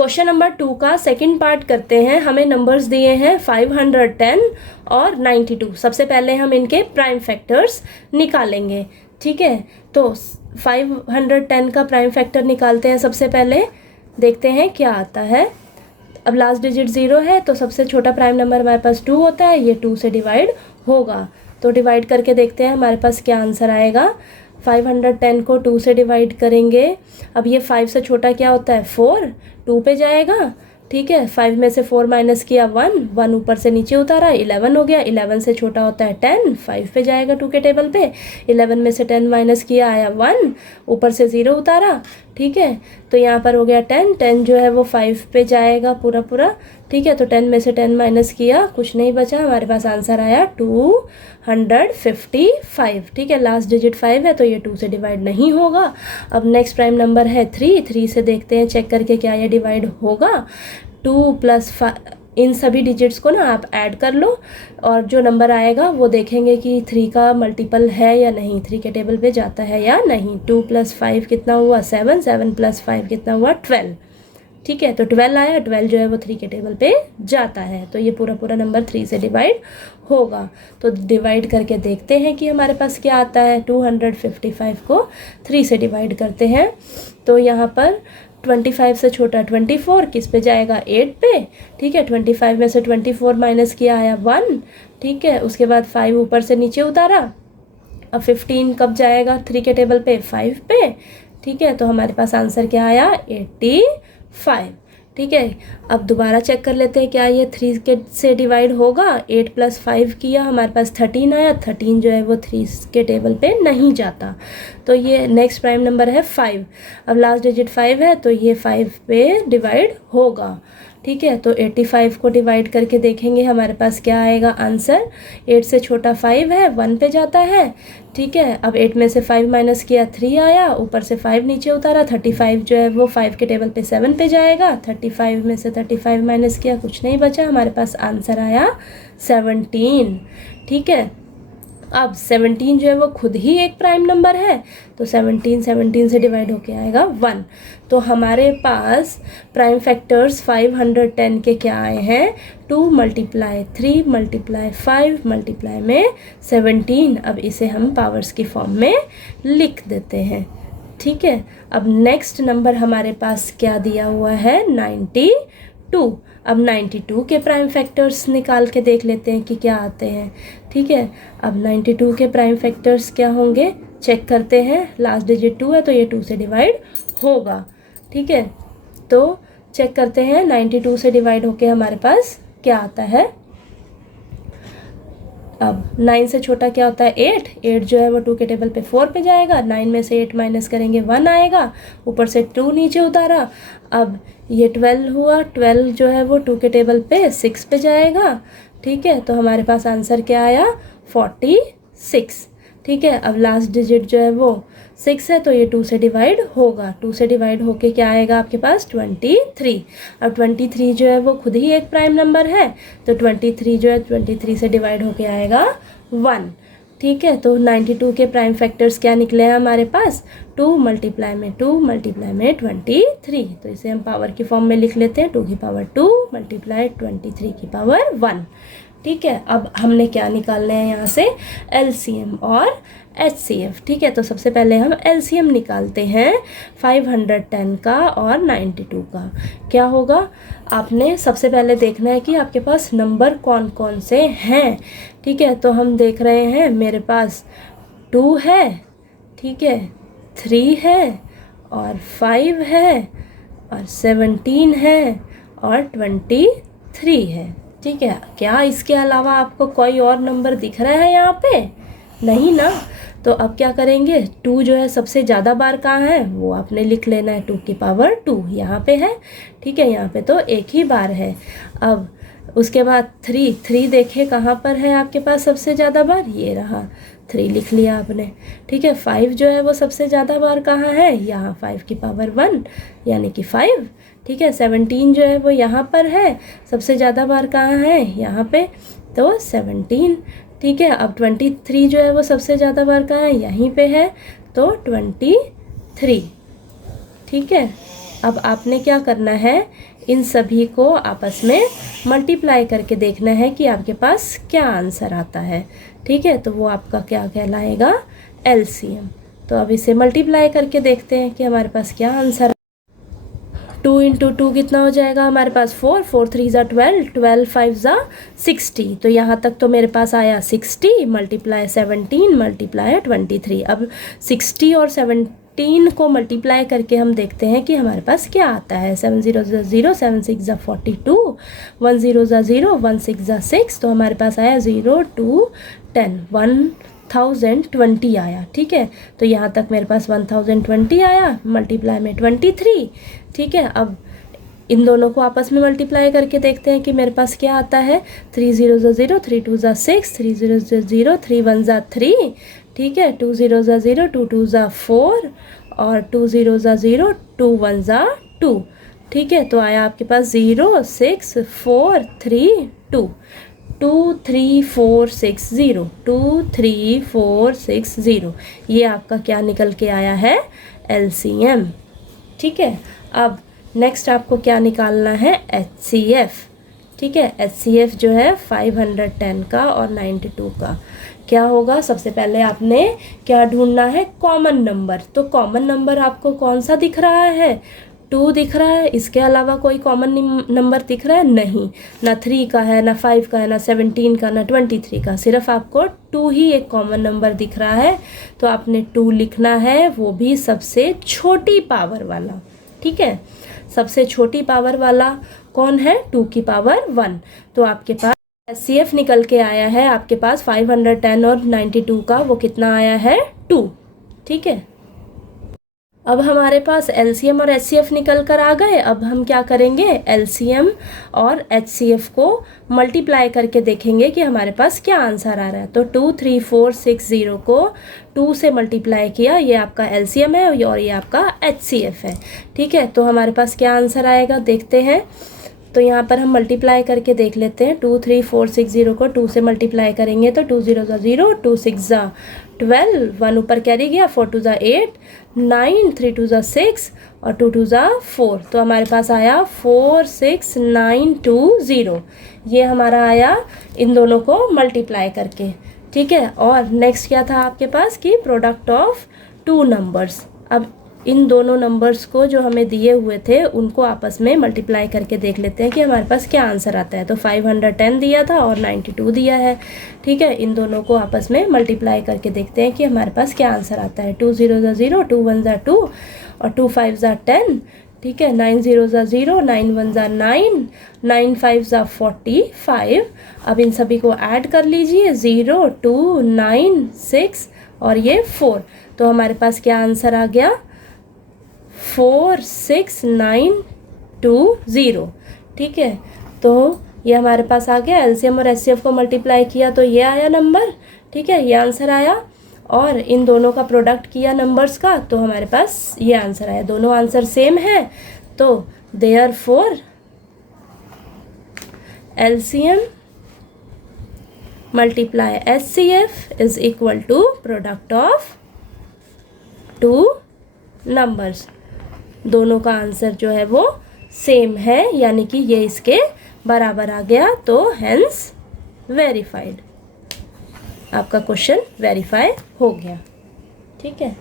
Question number 2 का second part करते हैं। हमें नंबर्स दिए हैं 510 और 92। सबसे पहले हम इनके प्राइम फैक्टर्स निकालेंगे, ठीक है। तो 510 का प्राइम फैक्टर निकालते हैं। सबसे पहले देखते हैं क्या आता है। अब लास्ट डिजिट 0 है तो सबसे छोटा प्राइम नंबर हमारे पास 2 होता है, ये 2 से डिवाइड होगा। तो डिवाइड करके देखते हैं हमारे पास क्या आंसर आएगा। 510 को 2 से डिवाइड करेंगे। अब ये 5 से छोटा क्या होता है 4, 2 पे जाएगा, ठीक है। 5 में से 4 माइनस किया 1, 1 ऊपर से नीचे उतारा 11 हो गया। 11 से छोटा होता है 10, 5 पे जाएगा 2 के टेबल पे। 11 में से 10 माइनस किया आया 1, ऊपर से 0 उतारा, ठीक है। तो यहाँ पर हो गया 10, 10 जो है वो 5 पे जाएगा पूरा पूरा, ठीक है। तो 10 में से 10 माइनस किया, कुछ नहीं बचा, हमारे पास आंसर आया 255, ठीक है। लास्ट डिजिट 5 है तो ये 2 से डिवाइड नहीं होगा। अब नेक्स्ट प्राइम नंबर है 3 से देखते हैं चेक करके क्या ये डिवाइड होगा। 2 + 5, इन सभी डिजिट्स को ना आप ऐड कर लो और जो नंबर आएगा वो देखेंगे कि 3 का मल्टीपल है या नहीं, 3 के टेबल पे जाता है या नहीं। 2 + 5 कितना हुआ 7, 7 + 5 कितना हुआ 12, ठीक है। तो 12 आया, 12 जो है वो 3 के टेबल पे जाता है। तो ये पूरा पूरा नंबर 3 से डिवाइड होगा। तो डिवाइड करके देखते हैं कि हमारे पास क्या आता है। 255 को 3 से डिवाइड करते हैं तो यहाँ पर 25 से छोटा 24 किस पे जाएगा 8 पे, ठीक है। 25 में से 24 माइनस किया आया 1, ठीक है। उसके बाद 5 ऊपर से नीचे उतारा। अब 15 कब जाएगा 3 के टेबल पे 5 पे, ठीक है। तो हमारे पास आंसर क्या आया 85, ठीक है। अब दोबारा चेक कर लेते हैं क्या ये 3 के से डिवाइड होगा। 8 + 5 किया, हमारे पास 13 आया। 13 जो है वो 3 के टेबल पे नहीं जाता। तो ये नेक्स्ट प्राइम नंबर है 5। अब लास्ट डिजिट 5 है तो ये 5 पे डिवाइड होगा, ठीक है। तो 85 को डिवाइड करके देखेंगे हमारे पास क्या आएगा आंसर। 8 से छोटा 5 है, 1 पे जाता है, ठीक है। अब 8 में से 5 माइनस किया 3 आया, ऊपर से 5 नीचे उतारा। 35 जो है वो 5 के टेबल पे 7 पे जाएगा। 35 में से 35 माइनस किया, कुछ नहीं बचा, हमारे पास आंसर आया 17, ठीक है। अब 17 जो है वो खुद ही एक प्राइम नंबर है तो 17 से डिवाइड होके आएगा 1। तो हमारे पास प्राइम फैक्टर्स 510 के क्या आए हैं 2 × 3 × 5 × में 17। अब इसे हम पावर्स की फॉर्म में लिख देते हैं, ठीक है। अब नेक्स्ट नंबर हमारे पास क्या दिया हुआ है 92। अब 92 के प्राइम फैक्टर्स निकाल के देख लेते हैं कि क्या आते हैं, ठीक है। अब 92 के प्राइम फैक्टर्स क्या होंगे चेक करते हैं। लास्ट डिजिट 2 है तो ये 2 से डिवाइड होगा, ठीक है। तो चेक करते हैं 92 से डिवाइड होके हमारे पास क्या आता है। अब 9 से छोटा क्या होता है 8, 8 जो है वो 2 के टेबल पे 4 पे जाएगा। 9 में से 8 माइनस करेंगे 1 आएगा, ऊपर से 2 नीचे उतारा। अब ये 12 हुआ, 12 जो है वो 2 के टेबल पे 6 पे जाएगा, ठीक है। तो हमारे पास आंसर क्या आया 46, ठीक है। अब लास्ट डिजिट जो है वो 6 है तो ये 2 से डिवाइड होगा। 2 से डिवाइड होके क्या आएगा आपके पास 23। अब 23 जो है वो खुद ही एक प्राइम नंबर है तो 23 जो है 23 से डिवाइड होके आएगा 1, ठीक है। तो 92 के प्राइम फैक्टर्स क्या निकले हैं हमारे पास 2 × में 2 × में 23। तो इसे हम पावर की फॉर्म में लिख लेते हैं 2 की पावर 2 × 23 की पावर 1, ठीक है। अब हमने क्या निकालना है यहाँ से LCM और HCF, ठीक है। तो सबसे पहले हम LCM निकालते हैं 510 का और 92 का। क्या होगा आपने सबसे पहले देखना है कि आपके पास नंबर कौन कौन से हैं, ठीक है। तो हम देख रहे हैं मेरे पास 2 है, ठीक है, 3 है और 5 है और 17 है और 23 है, ठीक है। क्या इसके अलावा आपको कोई और नंबर दिख रहा है यहाँ पे? नहीं ना। तो अब क्या करेंगे 2 जो है सबसे ज़्यादा बार कहाँ है वो आपने लिख लेना है 2 की पावर 2 यहाँ पे है, ठीक है। यहाँ पे तो एक ही बार है। अब उसके बाद 3 देखे कहाँ पर है आपके पास सबसे ज़्यादा बार, ये रहा 3 लिख लिया आपने, ठीक है। 5 जो है वो सबसे ज़्यादा बार कहाँ है यहाँ 5 की पावर 1 यानी कि 5, ठीक है। 17 जो है वो यहाँ पर है, सबसे ज़्यादा बार कहाँ है यहाँ पे तो 17, ठीक है। अब 23 जो है वो सबसे ज़्यादा बार कहाँ है यहीं पे है तो 23, ठीक है। अब आपने क्या करना है, इन सभी को आपस में मल्टीप्लाई करके देखना है कि आपके पास क्या आंसर आता है। ठीक है, तो वो आपका क्या कहलाएगा, एलसीएम। तो अब इसे मल्टीप्लाई करके देखते हैं कि हमारे पास क्या आंसर। 2 × 2 कितना हो जाएगा हमारे पास, 4, 4 3 ज़ा 12, 12 5 ज़ा 60। तो यहाँ तक तो मेरे पास आया 60 मल्टीप्लाई 17 मल्टीप्लाई 23। अब 60 और 17 को मल्टीप्लाई करके हम देखते हैं कि हमारे पास क्या आता है। 7 0 ज़ा 0, 7 6 ज़ा 42, 1 0 ज़ा 0, 1 6 ज़ा 6। तो हमारे पास आया 0 2 10, 1020 आया। ठीक है, तो यहाँ तक मेरे पास 1020 आया, मल्टीप्लाई में 23। ठीक है, अब इन दोनों को आपस में मल्टीप्लाई करके देखते हैं कि मेरे पास क्या आता है। 3 0 ज़ा 0, 3 2 ज़ा 6, 3 0 ज़ा 0, 3 1 ज़ा 3। ठीक है, 2 0 ज़ा 0, 2 2 ज़ा 4 और 2 0 ज़ा 0, 2 1 ज़ा 2। ठीक है, तो आया आपके पास 0 6 4 3 2, 2 3 4 6 0, 2 3 4 6 0। ये आपका क्या निकल के आया है, एलसीएम। ठीक है, अब नेक्स्ट आपको क्या निकालना है, एचसीएफ। ठीक है, एचसीएफ जो है 510 का और 92 का क्या होगा। सबसे पहले आपने क्या ढूंढना है, कॉमन नंबर। तो कॉमन नंबर आपको कौन सा दिख रहा है, 2 दिख रहा है। इसके अलावा कोई कॉमन नंबर दिख रहा है, नहीं। ना 3 का है, ना 5 का है, ना 17 का, ना 23 का। सिर्फ आपको 2 ही एक कॉमन नंबर दिख रहा है। तो आपने 2 लिखना है, वो भी सबसे छोटी पावर वाला। ठीक है, सबसे छोटी पावर वाला कौन है, 2 की पावर 1। तो आपके पास एचसीएफ निकल के आया है आपके पास 510 और 92 का, वो कितना आया है, 2। ठीक है, अब हमारे पास एलसीएम और एचसीएफ निकल कर आ गए। अब हम क्या करेंगे, एलसीएम और एचसीएफ को मल्टीप्लाई करके देखेंगे कि हमारे पास क्या आंसर आ रहा है। तो 2 3 4 6 0 को 2 से मल्टीप्लाई किया, ये आपका एलसीएम है और ये आपका एचसीएफ है। ठीक है, तो हमारे पास क्या आंसर आएगा, देखते हैं। तो यहाँ पर हम मल्टीप्लाई करके देख लेते हैं। 2 3 4 6 0 को 2 से मल्टीप्लाई करेंगे तो 2 0 ज़ा 0, 2 6 ज़ा 12, 1 ऊपर कैरी गया, 4 2 ज़ा 8, 9, 3 2 ज़ा 6 और 2 2 ज़ा 4। तो हमारे पास आया 4 6 9 2 0। ये हमारा आया इन दोनों को मल्टीप्लाई करके। ठीक है, और नेक्स्ट क्या था आपके पास कि प्रोडक्ट ऑफ 2 नंबर्स। अब इन दोनों नंबर्स को जो हमें दिए हुए थे उनको आपस में मल्टीप्लाई करके देख लेते हैं कि हमारे पास क्या आंसर आता है। तो 510 दिया था और 92 दिया है। ठीक है, इन दोनों को आपस में मल्टीप्लाई करके देखते हैं कि हमारे पास क्या आंसर आता है। 2 0 ज़ा 0, 2 1 ज़ा 2 और 2 5 ज़ा 10। ठीक है, 9 0 ज़ा 0, 9 1 ज़ा 9, 9 5 ज़ा 45। अब इन सभी को ऐड कर लीजिए, 0 2 9 6 और ये 4। तो हमारे पास क्या आंसर आ गया, 4 6 9 2 0। ठीक है, तो ये हमारे पास आ गया। एलसीएम और एचसीएफ को मल्टीप्लाई किया तो ये आया नंबर। ठीक है, ये आंसर आया और इन दोनों का प्रोडक्ट किया नंबर्स का तो हमारे पास ये आंसर आया। दोनों आंसर सेम है, तो therefore LCM multiply HCF is equal to product of 2 numbers. दोनों का आंसर जो है वो सेम है, यानी कि ये इसके बराबर आ गया। तो हेंस वेरीफाइड, आपका क्वेश्चन वेरीफाई हो गया। ठीक है।